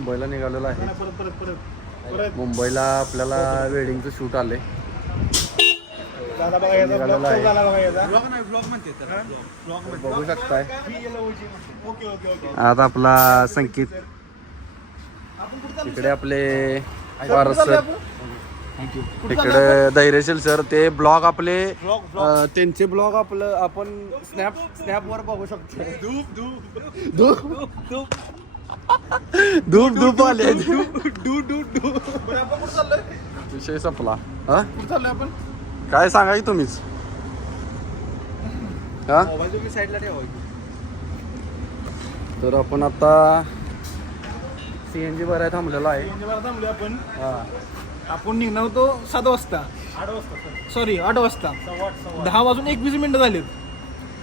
मुंबईला निघालेलो आहे. मुंबईला आपल्याला वेडिंगचं शूट आले. बघू शकताय. आता आपला संकेत इकडे आपले वारस सर, इकडे धैर्यशील सर. ते ब्लॉग आपले त्यांचे ब्लॉग आपलं आपण स्नॅप वर बघू शकतो. धूप धूप आले. विषय संपला. हा आपण काय सांगा की तुम्हीच. हा तर आपण आता CNG वर थांबलेला आहे. आपण आपण निघणार होतो 7 वाजता, 8 वाजता. 10 वाजून 21 मिनिटं झालीत.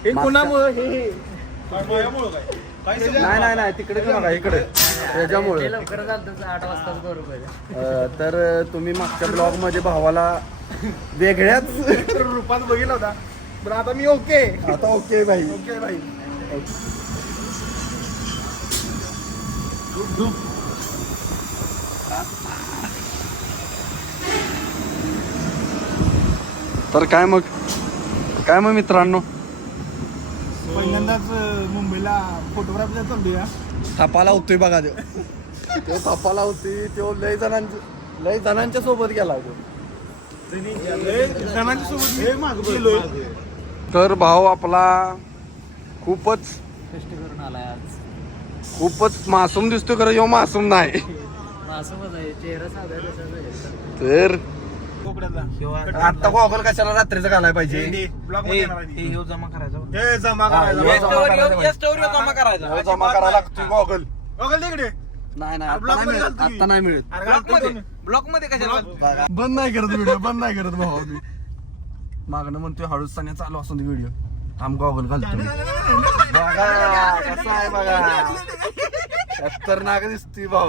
हे कोणामुळं? हे नाही तिकडे बघा, इकडे त्याच्यामुळे 8 वाजता बरोबर. तर तुम्ही मागच्या ब्लॉग मध्ये भावाला वेगळ्याच रूपात बघितला होता. पण आता मी ओके. आता ओके भाई. तर काय मग मित्रांनो, पहिल्यांदाच मुंबईला फोटोग्राफीला चाललोय. थापाला होतोय बघा. तो थापाला होती. तो लय जणांच्या सोबत गेला. जणांच्या सोबत गेलोय. तर भाऊ आपला खूपच कष्ट करून आलाय आज. मासूम दिसतोय. खरं ह्यो मासूम नाही. मासूमच आहे, चेहरा साधा तसाच आहे. तर कोकणातला आता गॉगल कशाला रात्रीचं घालाय पाहिजे. जमा करायचा. जमा करायला लागतोय गॉगल. तिकडे नाही आता नाही मिळत. ब्लॉक मध्ये कशाला बंद नाही करत व्हिडिओ. बंद नाही करत भाऊ. मी मागणं म्हणतोय हळूच सांगा चालू असून व्हिडिओ. थांब गॉगल घालतो. बघा कसं आहे बघा. खतरनाक दिसतोय भाऊ.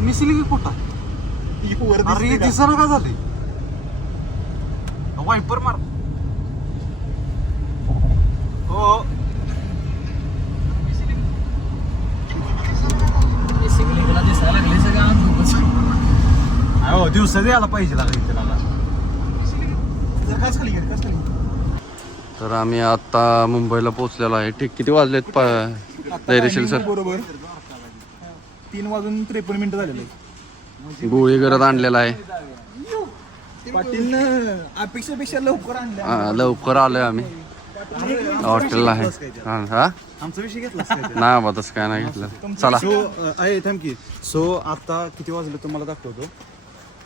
मिसली की कुठं? अरे दिसायला का झाले? वायपर मार. हो दिसायला लागले सगळं. दिवसात यायला पाहिजे तर आम्ही आता मुंबईला पोहोचलेलो आहे. ठीक किती वाजलेत धैर्यशील सर? बरोबर 3 वाजून 53 मिनिटं झालेले. गोळी करत आणलेला आहे. पाटील अपेक्षेपेक्षा लवकर आणलं. लवकर आलोय आम्ही हॉटेलला आहे. हा आमचा विषय घेतला नाही बाबा तसं काय नाही घेतलं. चला आहे थँक्यू. सो आता किती वाजले तुम्हाला दाखवतो.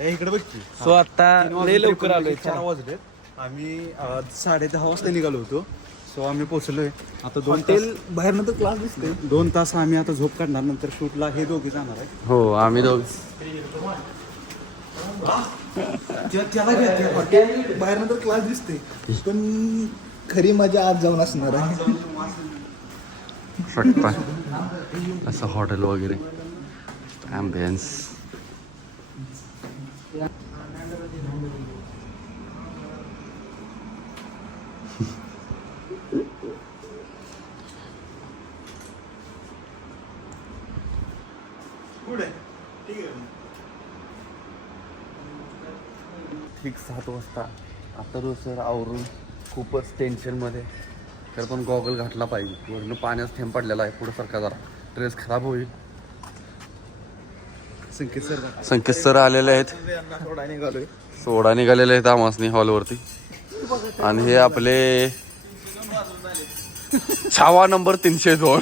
इकडे बघ. सो आता लवकर आलोय. 4 वाजले. आम्ही 10:30 वाजता निघालो होतो. सो आम्ही पोहोचलोय आता. 2 तास बाहेर नंतर क्लास दिसते. 2 तास आम्ही आता झोप काढणार. नंतर शूटला हे दोघे जाणार आहे. हो आम्ही दोघ. बाहेर नंतर क्लास दिसते. पण खरी मजा आज जाऊन असणार आहे. शकता असं हॉटेल वगैरे ॲम्बियन्स. ठीक 7 वाजता. आता रोज सर आवरून खूपच टेन्शनमध्ये. तर पण गॉगल घातला पाहिजे. वरून पाण्याचा थेंब पडलेला आहे. पुढे सारखा जरा ड्रेस खराब होईल. संकेत सर आलेले आहेत. सोडा निघालेले आहेत आमासनी हॉलवरती. आणि हे आपले छावा नंबर 302.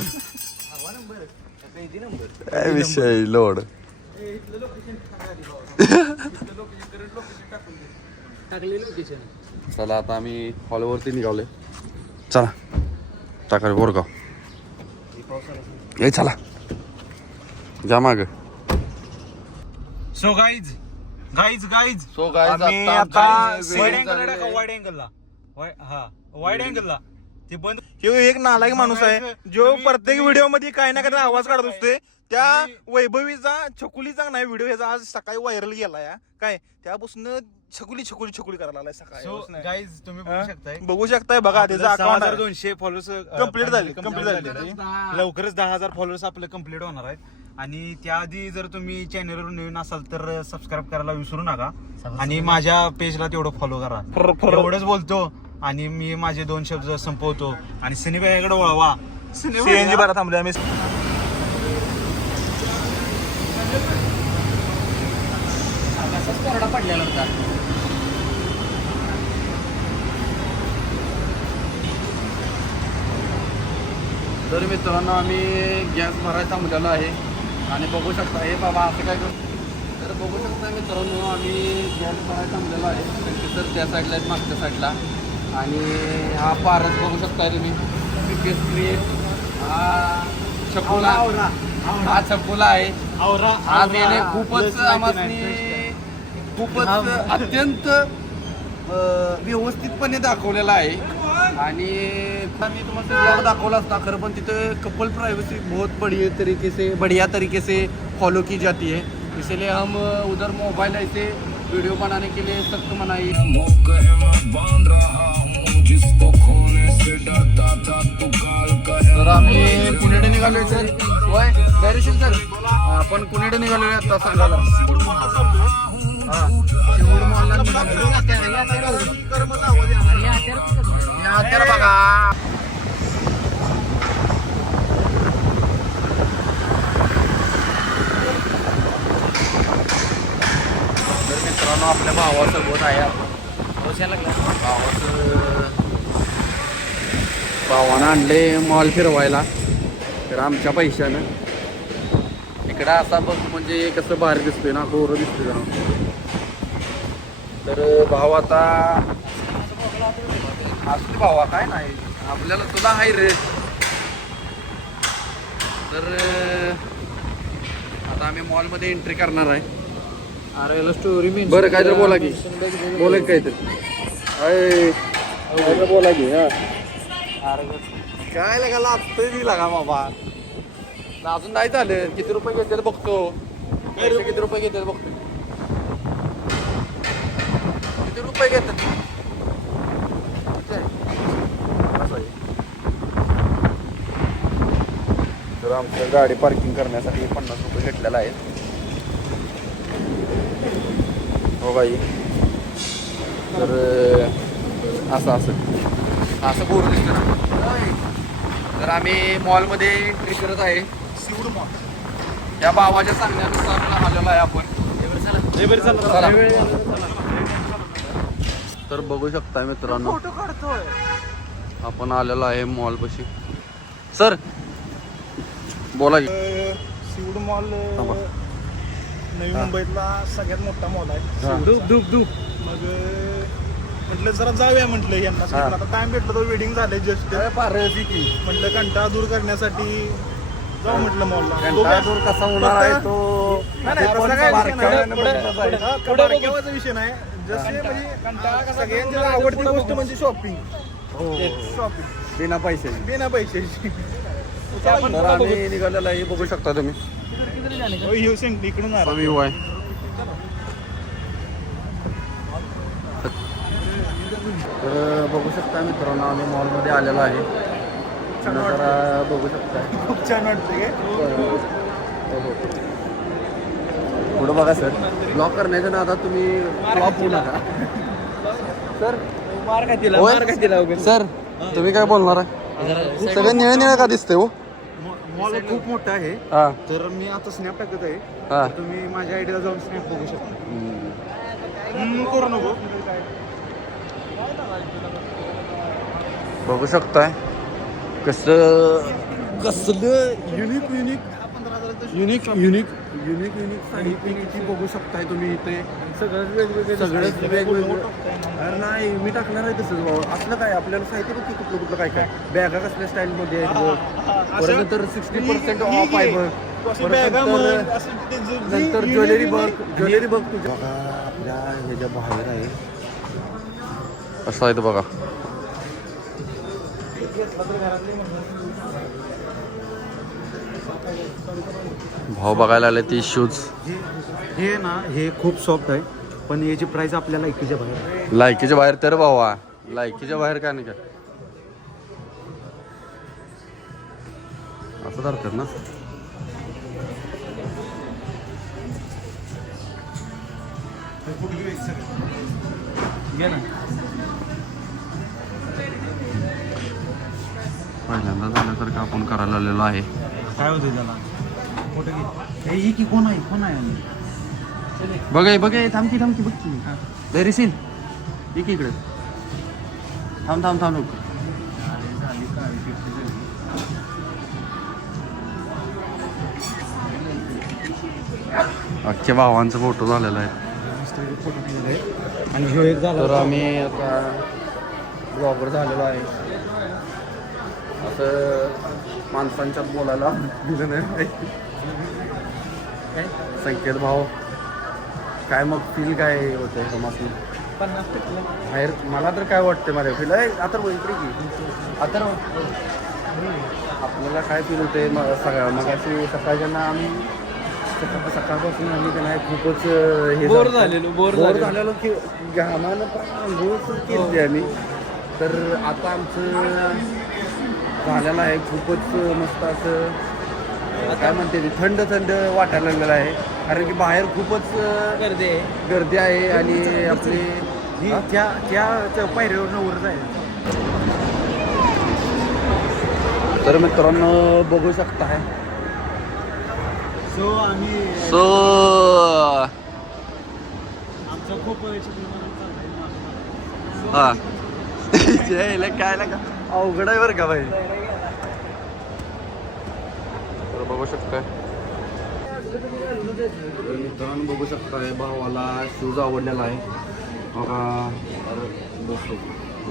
काय विषय लोड. टाकले लोकेशन. चला आता आम्ही हॉलवरती निघालोय. चला टाका बोरगाव. ए चला जा माग. सो गाईज सो गाईज आम्ही आता आता वाईड अँगलला ते बंद. ह्यो एक नालायक माणूस आहे जो प्रत्येक व्हिडिओ मध्ये काही ना काही आवाज काढत असतोय. त्या वैभवीचा छकुलीचा नाही व्हिडिओ ह्याचा आज सकाळी व्हायरल गेला या काय त्यापासून छकुली करायला लागलाय सकाळी. गाईज तुम्ही बघू शकताय बघू शकताय बघा त्याचा अकाउंट 6200 फॉलोअर्स कंप्लीट झाली लवकरच 10,000 फॉलोअर्स आपले कंप्लीट होणार आहेत. आणि त्याआधी जर तुम्ही चॅनलवर नवीन असाल तर सबस्क्राईब करायला विसरू नका. आणि माझ्या पेजला तेवढं फॉलो करा. एवढंच बोलतो आणि मी माझे 2 शब्द संपवतो. आणि सनीबाईकडे वळवा. सीएनजी बारा थांबले आम्ही. असाच कोरडा पडलेला होता. तर मित्रांनो आम्ही गॅस भरायला थांबलेलो आहे. आणि बघू शकता हे बाबा असं काय करू. तर बघू शकता मित्रांनो आम्ही गॅस भरायला थांबलेलो आहे. तर त्या साईडला आहेत मागच्या साईडला. आणि हा पारस बघू शकता तुम्ही हा छकुला. हा छकुला आहे. आज याने खूपच अत्यंत व्यवस्थितपणे दाखवलेला आहे. आणि मी तुम्हाला दाखवला असता खरं पण तिथे कपल प्राइवेसी बहुत बढ़िया तरीके से फॉलो की जाती है. इसलिए हम उधर मोबाइल ऐसे वीडियो बनाने के लिए सख्त मनाई. तर आम्ही कुणीकडे निघालोय सर. होय डायरेक्शन सर आपण कुणीकडे निघालोय आता सांगा बघा. तर मित्रांनो आपल्या भावासोबत आहे आपण. भावानं आणले मॉल फिरवायला. तर आमच्या पैशानं इकडं असा बघ म्हणजे कसं भारी दिसतोय ना गोरं दिसतोय जरा. तर भाव आता असले भावा काय नाही आपल्याला तुला हाय रे. तर आता आम्ही मॉलमध्ये एंट्री करणार आहे. अरे स्टोरी मी बरं काय तर बोला की काहीतरी बोला की. काय लगा लागतोय मी लागा बाबा. अजून नाही झालं. किती रुपये घेतात बघतो. किती रुपये घेतात बघतो. किती रुपये घेतात. तर आमच्या गाडी पार्किंग करण्यासाठी 50 रुपये घेतलेला आहे. हो बाई. तर असं बोलू दिसतं ना. तर आम्ही मॉलमध्ये एंट्री करत आहे. सिवड मॉल या भावाच्या सांगण्यानुसार आलेलो आहे आपण. तर बघू शकता मित्रांनो फोटो काढतोय. आपण आलेलो आहे मॉल पाशी. सर बोला की. सिवड मॉल थांबा. नवी मुंबईतला सगळ्यात मोठा मॉल आहे. हा. मग म्हटलं जरा जाऊया म्हटलं यांना हा. आता टाइम भेटला तो वेडिंग झाले जस्ट. म्हटलं कंटाळा दूर करण्यासाठी जाऊ म्हटलं मॉलला. कसा होणार आहे तो बारक्यावाचा विषय नाही. जसे म्हणजे सगळ्यांची आवडती गोष्ट म्हणजे शॉपिंग. बिना पैसे. पैशाची. तर आम्ही निघालेला आहे बघू शकता तुम्ही. इकडून आला. व्ह्यू आहे. तर बघू शकता मित्रांनो आम्ही मॉलमध्ये आलेलो आहे. जरा बघू शकता. खूप छान वाटतंय. पुढं बघा सर. ब्लॉक करण्याच्या नादात तुम्ही फ्लॉप होऊ नका सर. सर तुम्ही काय बोलणार आहे. सगळं निळं का दिसतंय हो. मॉल खूप मोठा आहे. हा तर मी आता स्नॅप टाकत आहे. हा. तर तुम्ही माझ्या आयडीला जाऊन स्नॅप बघू शकता. करू नको. बघू शकताय कसलं युनिक साडी बघू शकताय तुम्ही इथे सगळंच वेगवेगळं. अरे नाही मी टाकणार आहे तसंच भाऊ. असलं काय आपल्याला साहित्य बघ की कुठलं काय काय बॅगा कसल्या स्टाईल मध्ये आहेत. परत नंतर 60% ऑफ आहे बघ. नंतर ज्वेलरी बघ तुझ्या बघा आपल्या ह्याच्या बाहेर आहे असं आहे बघा. भाव बघायला आले ती शूज हे ना हे खूप सॉफ्ट आहे पण याची प्राइस आपल्याला 21च्या बाहेर. लायकीच्या बाहेर तर भावा लायकीच्या बाहेर काय नाही काय असं धरतात ना. पहिल्यांदा झाल्यासारखं आपण करायला आलेलो आहे. काय होतं त्याला मोठं घे. हे की कोण आहे बघा थांबकी बघ की धैर्यशील एक इकडे थांब लोक. अख्ख्या भावांचा फोटो झालेला आहे. आणि ह्यो एक झाला तर आम्ही आता ब्लॉगर झालेलो आहे. असं माणसांच्यात बोलायला दिलं नाही. संकेत भाऊ काय मग फील काय होतंय समाजने 50% बाहेर. मला तर काय वाटतं माझ्या फील आहे आता इकडे की आता आपल्याला काय फील होते सगळं मग अशी सकाळच्यानं आम्ही सकाळपासून आम्ही त्यांना खूपच हे बोर झालेलो की घामानं आंघोळ केली आम्ही. तर आता आमचं झालेलं आहे खूपच मस्त असं काय म्हणते ते थंड वाटायला लागलेलं आहे. कारण की बाहेर खूपच गर्दी आहे आणि आपली त्या पायरीवरनं वर जाईल. तर मित्रांनो बघू शकताय. सो आम्ही सो आमचं खूप हा काय लागा अवघड आहे बरं का भाई. तर बघू शकताय मित्रांनो बघू शकताय भावाला शूज आवडलेला आहे बघा.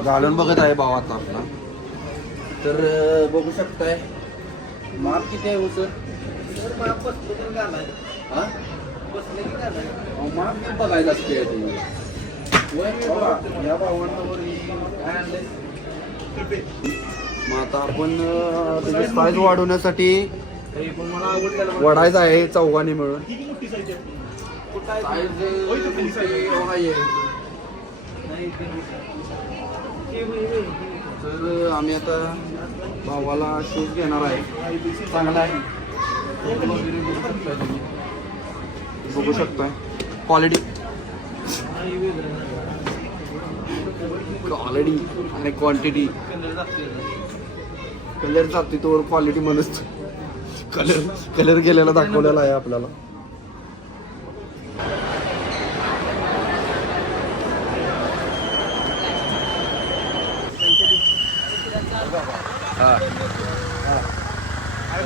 घालून बघत आहे भाव आता आपला. तर बघू शकताय माप किती आहे हो सर. माप बघायला असते या भावांवर काय आणलंय. मग आता आपण त्याची साईज वाढवण्यासाठी वाढायचं आहे चौघांनी मिळून. तर आम्ही आता भावाला शूज घेणार आहे. चांगला आहे बघू शकताय क्वालिटी आणि क्वांटिटी. कलर जाते तो क्वालिटी म्हणूच कलर गेलेला दाखवलेला आहे आपल्याला.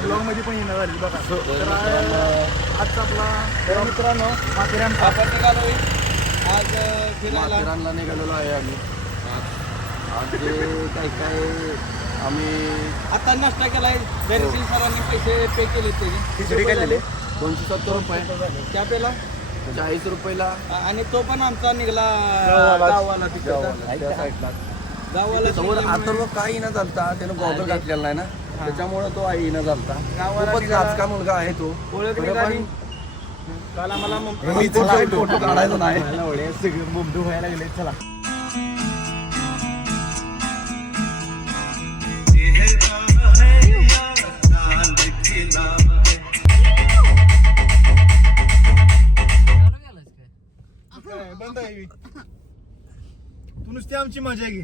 ब्लॉग मध्ये पण येणार झाली बघा. तर आजचा आपला मित्रांनो माथेरानला निघालेलो आहे आम्ही. आज काय आम्ही आता नाश्ता केलाय. धैर्यशील सरांनी पैसे पे केले खिचडी केलेली 270 रुपये त्या पेला 40 रुपयाला आणि तो पण आमचा निघाला गाववाला त्या साईडला. गावाला. आता मग काही न चालता त्यानं गॉगल घातलेला नाही ना त्याच्यामुळे तो आई न चालता. खूपच लाचका मुलगा आहे तो. काल आम्हाला फोटो काढायचा नाही. सगळं मुंबई व्हायला लागले. चला बंद आहे तू नुसती आमची मजा घे.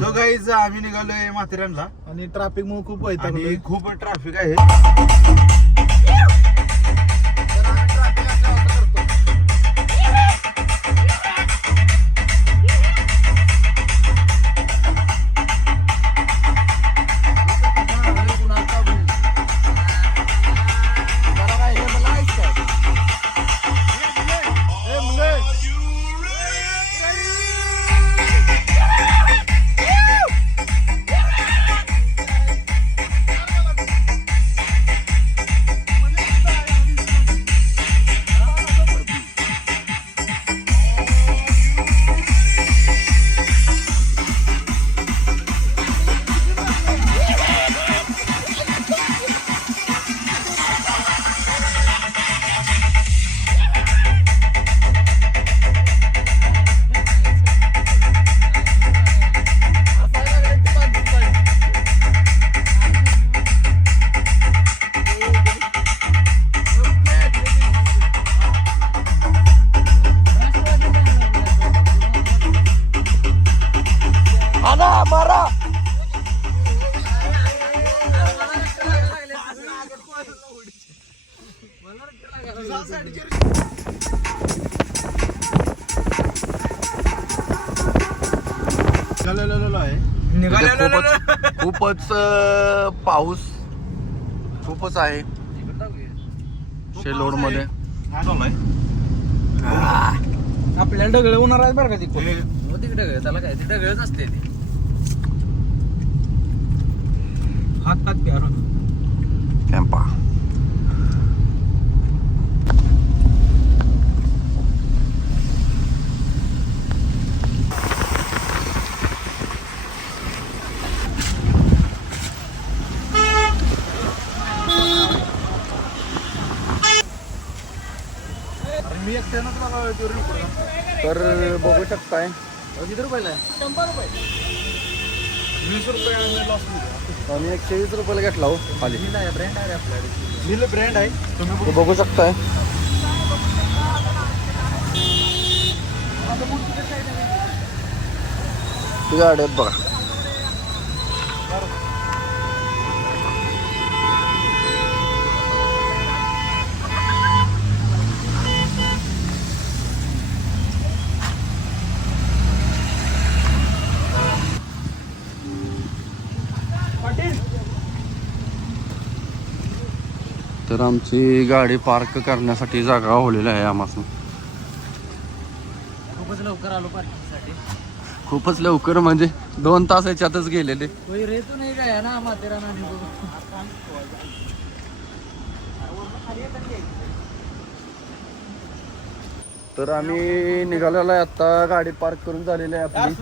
सो गाईज आम्ही निघालोय माथेरानला आणि ट्रॅफिक मुळे खूप आणि खूप ट्रॅफिक आहे. इथे खूपच पाऊस खूपच आहे शेलोड मध्ये. आपल्याला ढगळ होणार आहे बरं का तिकडे ढगळ त्याला काय ते ढगळच असते ते हात प्यार कॅम्पा. मी एकट्यानंच मला तर बघू शकताय किती रुपयाला आहे 100 रुपये 20 रुपये आम्ही लॉस आम्ही 120 रुपयाला घेतला हो खाली. ब्रँड आहे आपल्याकडे मिल ब्रँड आहे तुम्ही ते बघू शकताय. ती गाडी आहेत बघा. तर आमची गाडी पार्क करण्यासाठी जागा होलेली आहे आम्हाला. खूपच लवकर आलो पार्किंगसाठी. खूपच लवकर म्हणजे 2 तास याच्यातच गेलेले. कोई रेतो नाही काय ना माथेरान आणि तर आम्ही निघालेलो आहे आता. गाडी पार्क करून झालेली आहे आपली.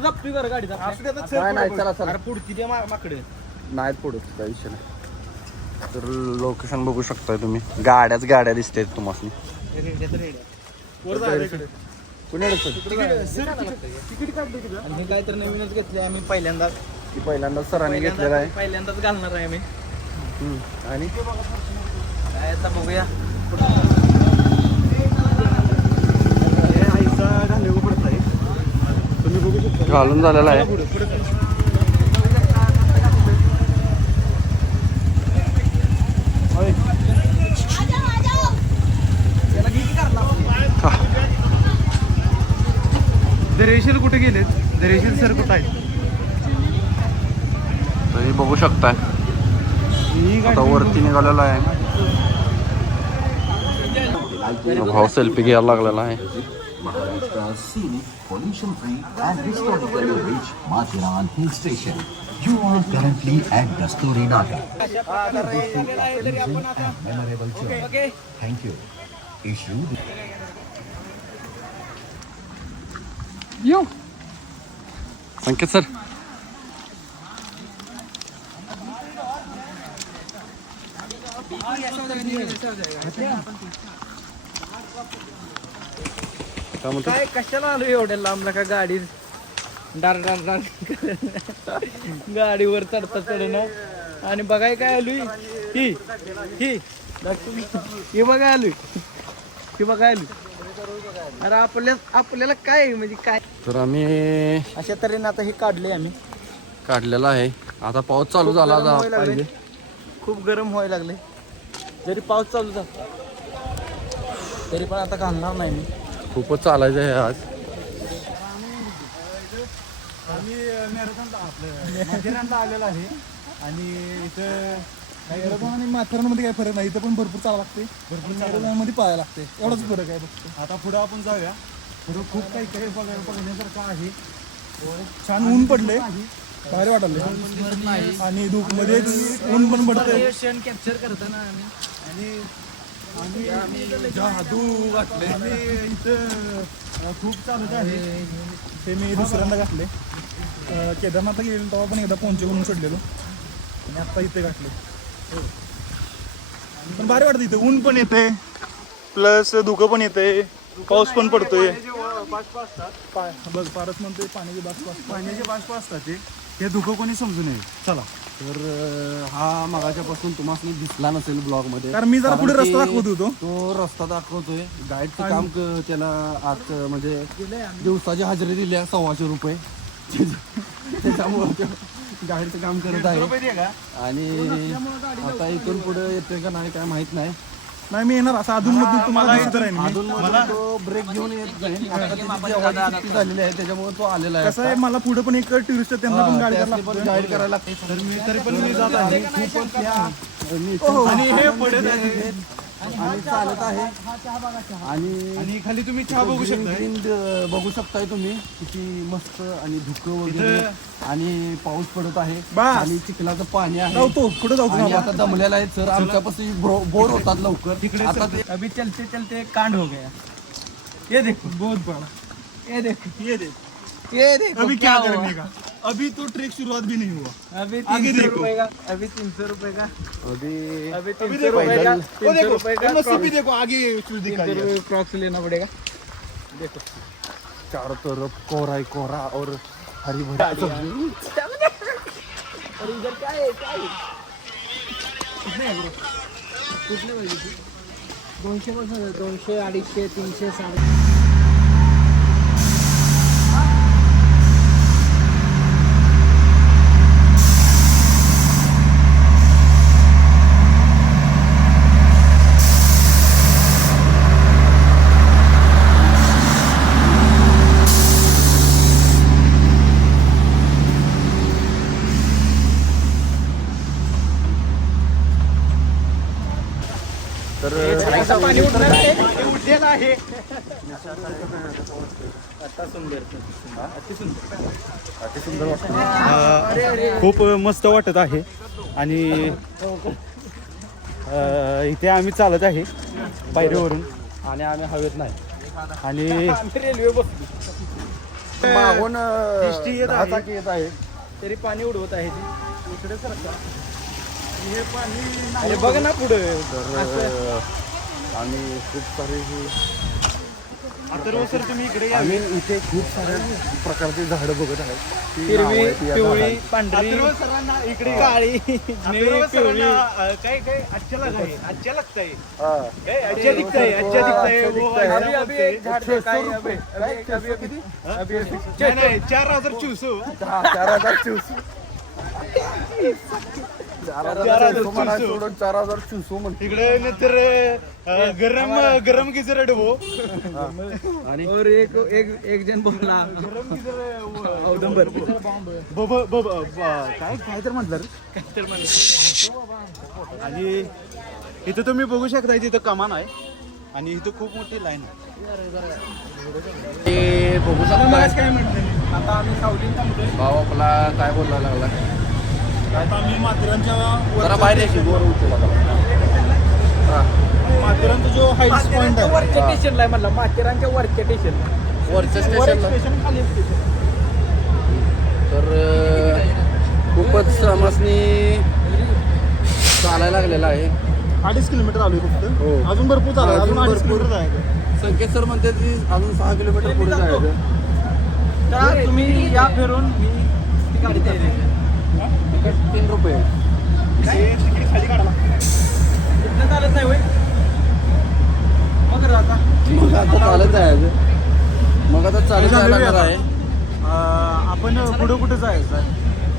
नाही नाही चला चला पुढची माकडे नाहीत पुढे काही विषय नाही. तर लोकेशन बघू शकताय तुम्ही. गाड्याच गाड्या दिसते तुम्हाला. आणि काय तर नवीनच घेतले आम्ही पहिल्यांदाच पहिल्यांदा सरांनी घेतलेला आहे. पहिल्यांदाच घालणार आहे आम्ही. आणि काय आता बघूया. तुम्ही बघू शकता घालून झालेला आहे. दरेशील कुठे गेलेत? दरेशील सर कुठं आहे? तरी बघू शकताय आता वरती निघालेला आहे. भाऊ सेल्फी घ्यायला लागलेला आहे. Maharashtra's scenic, pollution-free and historically rich Mathiran Hill Station. You are currently at Dasturi Naga. Memorable journey. Thank you. Issue. Sanket sir. काय कशाला आलो एवढ्या लांबला का गाडी डार डार डार गाडीवर चढता चढणं आणि बघाय काय आलोय ही ही ही बघाय आलोय ही बघाय आलोय. अरे आपल्याला काय म्हणजे काय. तर आम्ही अशा तऱ्हेने आता हे काढले आम्ही. काढलेला आहे. आता पाऊस चालू झाला गरम व्हायला लागले. पाहिजे. खूप गरम व्हायला लागले. जरी पाऊस चालू झाला तरी पण आता घालणार नाही मी. खूपच चालायचं आहे आज. आम्ही मॅरेथॉनला आपलं माथेरानला आलेलो आहे आणि इथं मॅरेथॉन आणि माथेरानमध्ये काही फरक नाही. इथं पण भरपूर चालावं लागते. भरपूर मॅरेथॉनमध्ये पळायला लागते. एवढाच फरक आहे फक्त. आता पुढं आपण जाऊया. पुढं खूप काही काही बघण्यासारखं आहे. छान ऊन पडले. भारी वाटले आणि धूप मध्ये ऊन पण पडते. क्षण कॅप्चर करताना आणि आम्ही जादू घातले. आम्ही इथं खूप चालत आहे. ते मी दुसऱ्यांदा घातले. केदारनाथला गेलो तेव्हा पण एकदा पोंचे करून सोडलेलो आणि आता इथे घातले. पण भारी वाटतं. इथे ऊन पण येते प्लस धुकं पण येते. पाऊस पण पडतोय. बाष्प असतात. बस फारच म्हणतोय पाण्याचे बाष्प असतात. पाण्याचे बाष्प असतात ते धुकं कोणी समजू नये. चला. तर हा मगाच्यापासून तुम्हाला दिसला नसेल ब्लॉग मध्ये. कारण मी जरा पुढे कारण रस्ता की दाखवत होतो. तो रस्ता दाखवतोय. गाईडचं काम त्याला आज म्हणजे दिवसाची हजेरी दिली आहे 125 रुपये. त्याच्यामुळे गाडीचं काम करत आहे आणि आता इथून पुढे येतोय का नाही काय माहित नाही. नाही मी येणार असं अधून मधून तुम्हाला दिसत राहील मी. अजून तो ब्रेक घेऊन येत जाईल. आता त्याची जेवणाची सुट्टी झालेली आहे त्याच्यामुळे तो आलेला आहे. कसं आहे मला पुढे पण एक टुरिस्ट आहे त्यांना पण गाडी त्यासनी पण गाईड करायला लागते. तरी पण मी जात आहे. आणि हे पडत आहे आणि चालत आहे आणि खाली तुम्ही चहा बघू शकता. ग्रीन बघू शकताय तुम्ही किती मस्त आणि धुकं वगैरे आणि पाऊस पडत आहे बस. आणि चिखलाचं पाणी आहे. जाऊतो कुठे जाऊ आणि आता दमलेला आहे सर आमच्यापासून बोर होतात लवकर. आता ते अभी चलते चलते कांड हो गया. ये देखो बहुत बड़ा. ये देखो ये देख ये देखो अभी क्या हुआ? करने का. अभी तो ट्रेक शुरुआत भी नहीं हुआ. अभी आगे 300 देखो. रुपए का अभी 300 रुपए का अभी अभी 300 रुपए का 300 रुपए का नसीब भी देखो आगे कुछ दिखा 300 दिया. रुपए क्रॉक्स लेना पड़ेगा. देखो चारों तरफ कोहरा ही कोहरा और हरी भरी सब्जी. और इधर काय आहे काय आहे? कुठले आहे bro? कुठले पाहिजे तू? 200 पासून 200 250 300 400. पाणी उठणार आहे. उठलेलं आहे. आता सुंदर अति सुंदर. खूप मस्त वाटत आहे आणि इथे आम्ही चालत आहे पायरीवरून आणि आम्ही हवेत नाही. आणि रेल्वे बसली मागून टिष्टी येत आहे. 10 चाकी येत आहे. तरी पाणी उडवत आहे ती. इकडे सरका. अरे बघ ना पुढे आणि खूप सारे अथर्व सर तुम्ही इकडे या. आम्ही इथे खूप साऱ्या प्रकारची झाडं बघत आहे. हिरवी पिवळी पांढरी अथर्व सरांना इकडे काळी अथर्व निळी पिवळी. सरांना काय काय अच्छा लगा है अच्छा लगता है काय अच्छा दिखता है अच्छा दिखता है वो अभी अभी एक झाड पे काय अभी अभी अभी किती अभी नाही, नाही 4000 चूसो 4000 सोडून 4000 चुसू म्हणते. इकडे नंतर गरम गरम गिजर डबो आणि और एक एक एक जण बोलला औदंबर काय काय तर म्हटलं आणि इथं तुम्ही बघू शकता तिथं कमान आहे आणि इथं खूप मोठी लाईन आहे. ते बघू शकता काय म्हणते आता आम्ही सावलीत थांबलोय. भाऊ आपला काय बोलायला लागला. आता आम्ही माथेरानच्या जरा बाहेर यायची वर उचलला. माथेरानचा जो हाईस्ट पॉइंट आहे वरच्या स्टेशनला आहे म्हणलं माथेरानच्या वरच्या स्टेशनला. वरच्या स्टेशनला स्टेशन खाली स्टेशन. तर खूपच समजनी चालायला लागलेला आहे. 2.5 किलोमीटर आलोय फक्त. हो. अजून भरपूर चालू अजून अजून 2.5 किलोमीटर जायचं. संकेत सर म्हणते की अजून 6 किलोमीटर पुढे जायचं. तर तुम्ही या फिरून मी ती गाडी द्यायची. तिकीट 3 रुपये. खाली काढा. इथनं चालत नाही होय मग आता मग आता चालत जायचं. मग आता चालत जायला लागणार आहे. आपण पुढे कुठे जायचं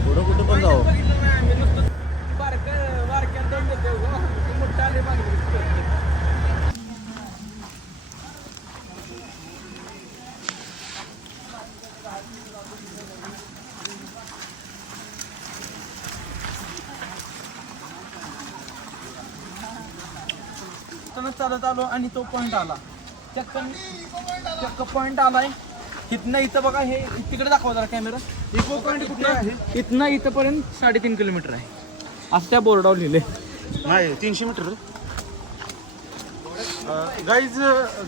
पुढं कुठं पण जाऊ. बारक्यात दोन देतो मोठा आले मागे. चालत आलो आणि तो पॉइंट आला. चक्क पॉइंट आलाय. इथनं इथं बघा हे तिकडे दाखवा जरा कॅमेरा. इको पॉइंट कुठे आहे इथनं इथंपर्यंत 3.5 किलोमीटर आहे असं त्या बोर्डावर लिहिले. नाही 300 मीटर गाईज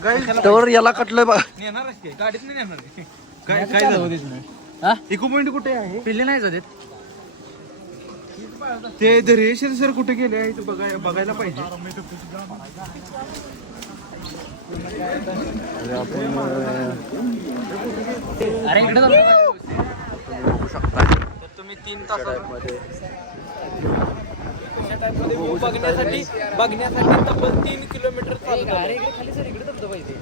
गाईज तर याला कटलंय बघा. नेणारच की गाडीत नाही नेणार की. काय काय झालं इको पॉइंट कुठे आहे पिल्ले नाही जात ते धैर्यशील सर कुठे गेले आहे ते बघायला पाहिजे. अरे इकडे बघू शकता तर तुम्ही 3 तासामध्ये बघण्यासाठी तब्बल 3 किलोमीटर चालत. अरे इकडे खाली सर इकडे थांबतो पाहिजे.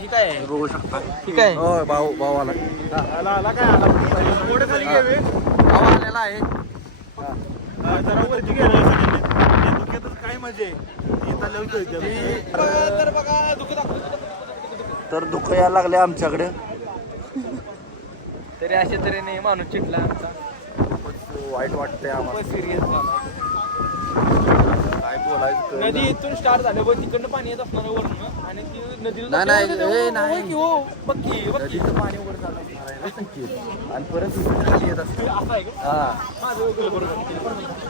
ही काय आहे बघू शकता. ठीक आहे. हो भाऊ भाऊ आला. आला काय आला पुढे खाली घ्यावे भाव आलेला आहे. जरा वरती गेलो धुक्यातच काय मजा आहे इथं लव तर दुःख यायला लागले आमच्याकडे. तरी अशा तऱ्हेने माणूस चिडला आमचा. खूपच वाईट वाटतंय आम्हाला. सिरियस झाला. काय बोलायचं नदी इथून स्टार्ट झालं बघ, तिकडनं पाणी येत असणार वरून आणि ती नदीला नाही, जाते, नाही, होय नाही. की हो, बघ की नदीचं पाणी वर जात असणार आहे ना संकेत. आणि परत इकडे खाली येत असतं. असं आहे का? हा माझं ओळखलं बरोबर. ते पाणी जातं,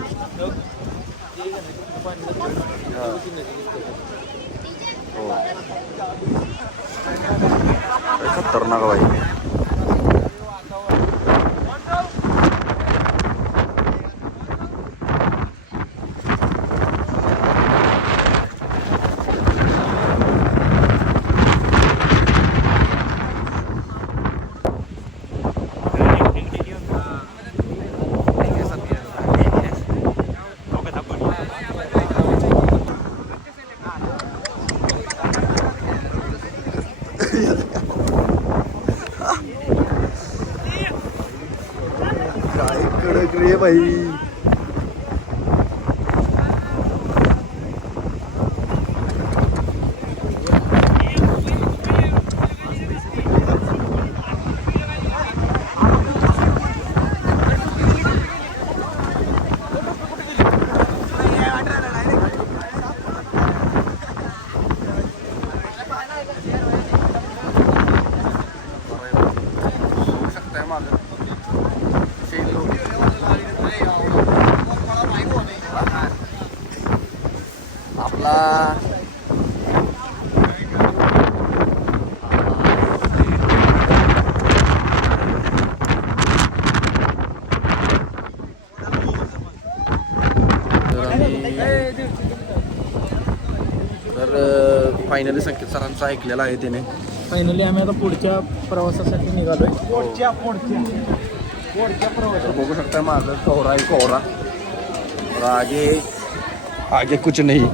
ती नदी दिसते. खतरनाक बाई. काय कडक रे बाई. होऊ शकतंय माझं आपला तर फायनली संकेत सरांचं ऐकलेलं आहे त्याने. फायनली आम्ही आता पुढच्या प्रवासासाठी निघालोय. तर बघू शकता माझं कोहरा आहे कोहरा. और आगे आगे कुछ नहीं.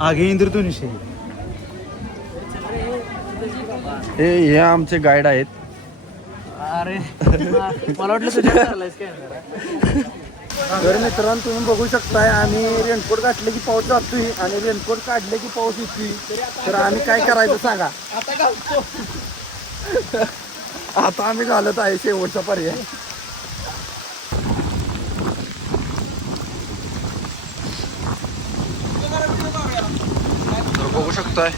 आगे इंद्रधनुष्य हे आमचे गाईड आहेत. अरे मला वाटलं तुझ्या चाललायस काय. तर मित्रांनो तुम्ही बघू शकताय आम्ही रेनकोट घातले की पाऊस जातोय आणि रेनकोट काढले की पाऊस येतोय. तर आम्ही काय करायचं सांगा. आता आम्ही घालत आहे शेवटचा पर्याय. तर बघू शकताय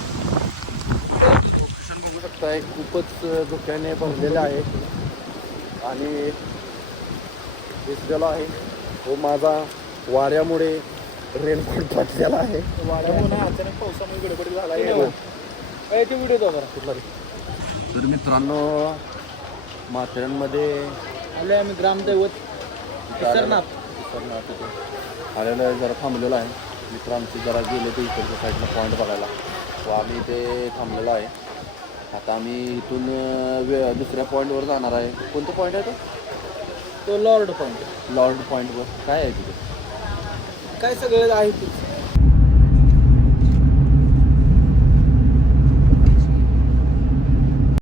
लोकेशन बघू शकताय खूपच धुक्याने भरलेलं आहे आणि दिसलेला आहे. तो माझा वाऱ्यामुळे रेनकोट फाटलेला आहे. वाड्यामुळे अचानक पावसामुळे गडबड झाला. ते व्हिडिओ तो बरं कुठला रे. तर मित्रांनो माथेरानमध्ये आलोय आम्ही ग्रामदैवत केदारनाथ. आलेलं आहे. जरा थांबलेलं आहे. मित्र आमचे जरा गेले ते इकडच्या साईडला पॉईंट बघायला. व आम्ही इथे थांबलेलो आहे. आता आम्ही इथून दुसऱ्या पॉईंटवर जाणार आहे. कोणतं पॉईंट आहे तो लॉर्ड पॉईंट. लॉर्ड पॉईंटवर काय आहे तिथे. काय सगळं आहे तिथे.